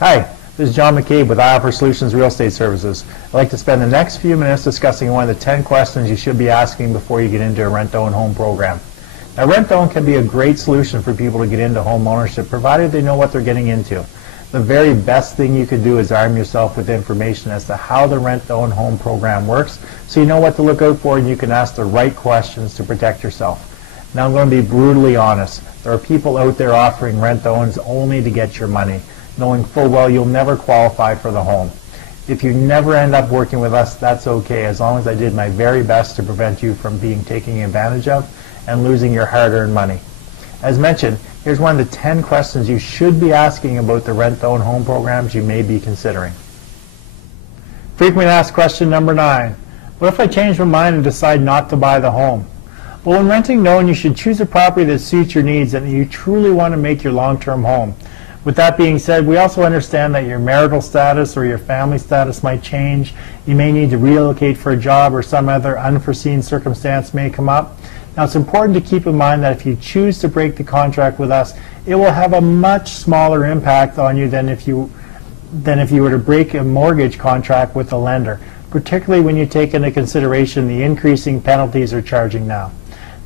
Hi, this is John McCabe with I Offer Solutions Real Estate Services. I'd like to spend the next few minutes discussing one of the 10 questions you should be asking before you get into a rent-to-own home program. Now, rent-to-own can be a great solution for people to get into home ownership, provided they know what they're getting into. The very best thing you can do is arm yourself with information as to how the rent-to-own home program works, so you know what to look out for and you can ask the right questions to protect yourself. Now, I'm going to be brutally honest. There are people out there offering rent-to-owns only to get your money, knowing full well you'll never qualify for the home. If you never end up working with us, that's okay, as long as I did my very best to prevent you from being taken advantage of and losing your hard-earned money. As mentioned, here's one of the 10 questions you should be asking about the rent-to-own home programs you may be considering. Frequently asked question number 9. What if I change my mind and decide not to buy the home? Well, when renting known, you should choose a property that suits your needs and that you truly want to make your long-term home. With that being said, we also understand that your marital status or your family status might change. You may need to relocate for a job or some other unforeseen circumstance may come up. Now, it's important to keep in mind that if you choose to break the contract with us, it will have a much smaller impact on you than if you were to break a mortgage contract with a lender, particularly when you take into consideration the increasing penalties they're charging now.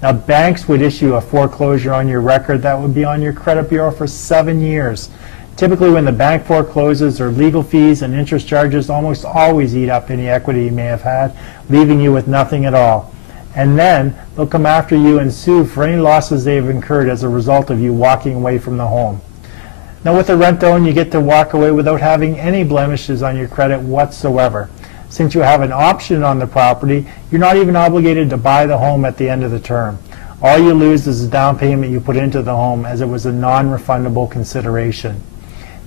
Now, banks would issue a foreclosure on your record that would be on your credit bureau for 7 years. Typically, when the bank forecloses, their legal fees and interest charges almost always eat up any equity you may have had, leaving you with nothing at all. And then they'll come after you and sue for any losses they have incurred as a result of you walking away from the home. Now, with a rent-to-own, you get to walk away without having any blemishes on your credit whatsoever. Since you have an option on the property, you're not even obligated to buy the home at the end of the term. All you lose is the down payment you put into the home, as it was a non-refundable consideration.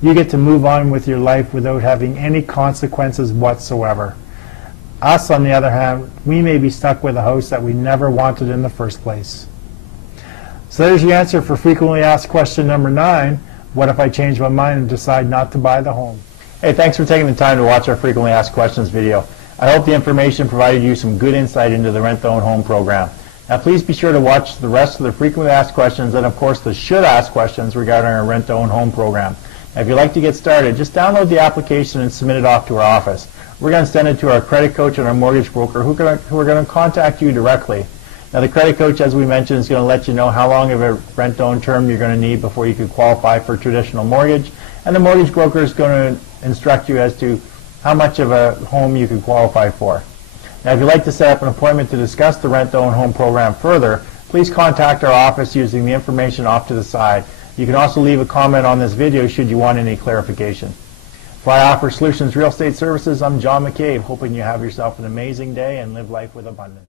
You get to move on with your life without having any consequences whatsoever. Us, on the other hand, we may be stuck with a house that we never wanted in the first place. So there's your answer for frequently asked question number 9. What if I change my mind and decide not to buy the home? Hey, thanks for taking the time to watch our frequently asked questions video. I hope the information provided you some good insight into the rent-to-own home program. Now, please be sure to watch the rest of the frequently asked questions and, of course, the should ask questions regarding our rent-to-own home program. Now, if you'd like to get started, just download the application and submit it off to our office. We're going to send it to our credit coach and our mortgage broker who are going to contact you directly. Now, the credit coach, as we mentioned, is going to let you know how long of a rent-to-own term you're going to need before you could qualify for a traditional mortgage, and the mortgage broker is going to instruct you as to how much of a home you could qualify for. Now, if you'd like to set up an appointment to discuss the rent-to-own home program further, please contact our office using the information off to the side. You can also leave a comment on this video should you want any clarification. For I Offer Solutions Real Estate Services, I'm John McCabe, hoping you have yourself an amazing day and live life with abundance.